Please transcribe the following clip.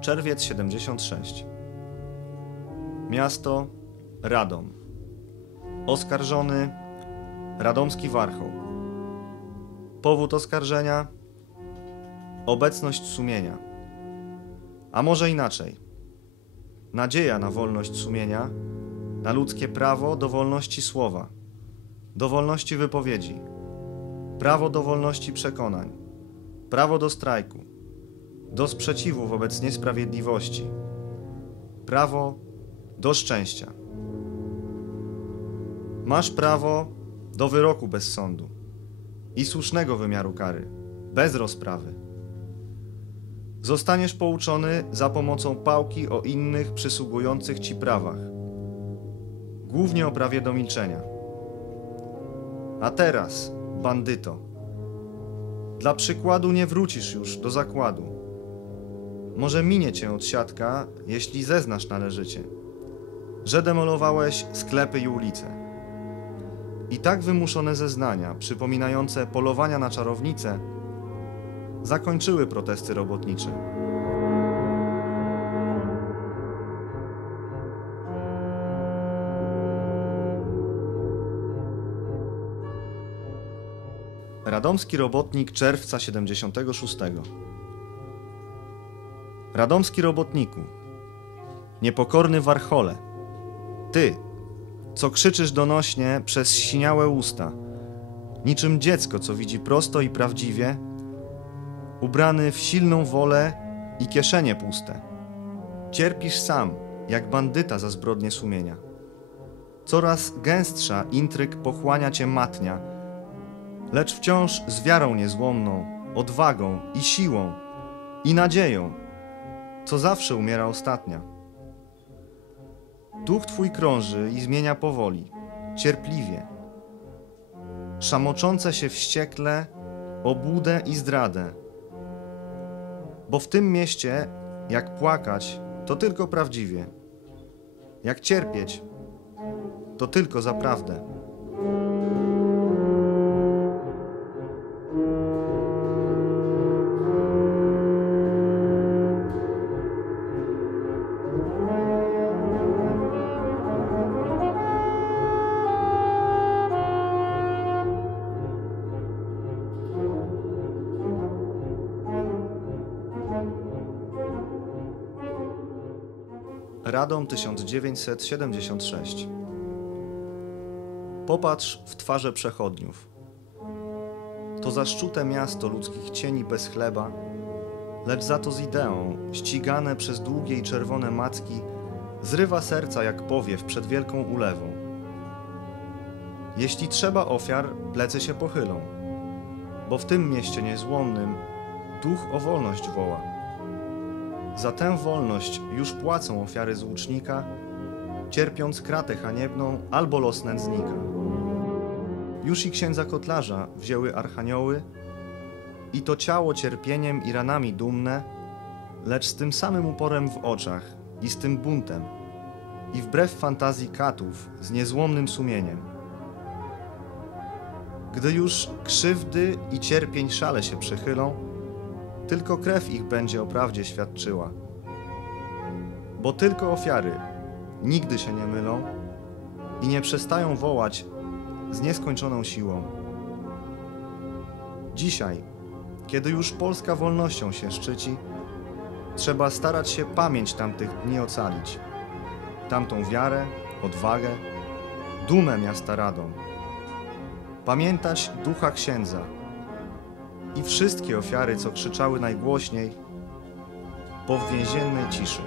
Czerwiec 76. Miasto Radom. Oskarżony Radomski Warchoł. Powód oskarżenia obecność sumienia. A może inaczej. Nadzieja na wolność sumienia, na ludzkie prawo do wolności słowa, do wolności wypowiedzi, prawo do wolności przekonań, prawo do strajku, do sprzeciwu wobec niesprawiedliwości, prawo do szczęścia. Masz prawo do wyroku bez sądu i słusznego wymiaru kary, bez rozprawy. Zostaniesz pouczony za pomocą pałki o innych przysługujących ci prawach, głównie o prawie do milczenia. A teraz, bandyto, dla przykładu nie wrócisz już do zakładu. Może minie cię odsiadka, jeśli zeznasz należycie, że demolowałeś sklepy i ulice. I tak wymuszone zeznania, przypominające polowania na czarownice, zakończyły protesty robotnicze. Radomski robotnik czerwca 76. Radomski robotniku, niepokorny warchole, ty, co krzyczysz donośnie przez siniałe usta, niczym dziecko, co widzi prosto i prawdziwie, ubrany w silną wolę i kieszenie puste. Cierpisz sam, jak bandyta za zbrodnie sumienia. Coraz gęstsza intryg pochłania cię matnia, lecz wciąż z wiarą niezłomną, odwagą i siłą i nadzieją, co zawsze umiera ostatnia. Duch twój krąży i zmienia powoli, cierpliwie, szamoczące się wściekle, obłudę i zdradę. Bo w tym mieście, jak płakać, to tylko prawdziwie, jak cierpieć, to tylko za prawdę. Radom 1976 Popatrz w twarze przechodniów. To zaszczute miasto ludzkich cieni bez chleba, lecz za to z ideą, ścigane przez długie i czerwone macki, zrywa serca jak powiew przed wielką ulewą. Jeśli trzeba ofiar, plecy się pochylą, bo w tym mieście niezłomnym duch o wolność woła. Za tę wolność już płacą ofiary z łucznika, cierpiąc kratę haniebną albo los nędznika. Już i księdza kotlarza wzięły archanioły i to ciało cierpieniem i ranami dumne, lecz z tym samym uporem w oczach i z tym buntem i wbrew fantazji katów z niezłomnym sumieniem. Gdy już krzywdy i cierpień szale się przechylą, tylko krew ich będzie o prawdzie świadczyła. Bo tylko ofiary nigdy się nie mylą i nie przestają wołać z nieskończoną siłą. Dzisiaj, kiedy już Polska wolnością się szczyci, trzeba starać się pamięć tamtych dni ocalić. Tamtą wiarę, odwagę, dumę miasta Radom. Pamiętać ducha księdza, i wszystkie ofiary, co krzyczały najgłośniej po więziennej ciszy.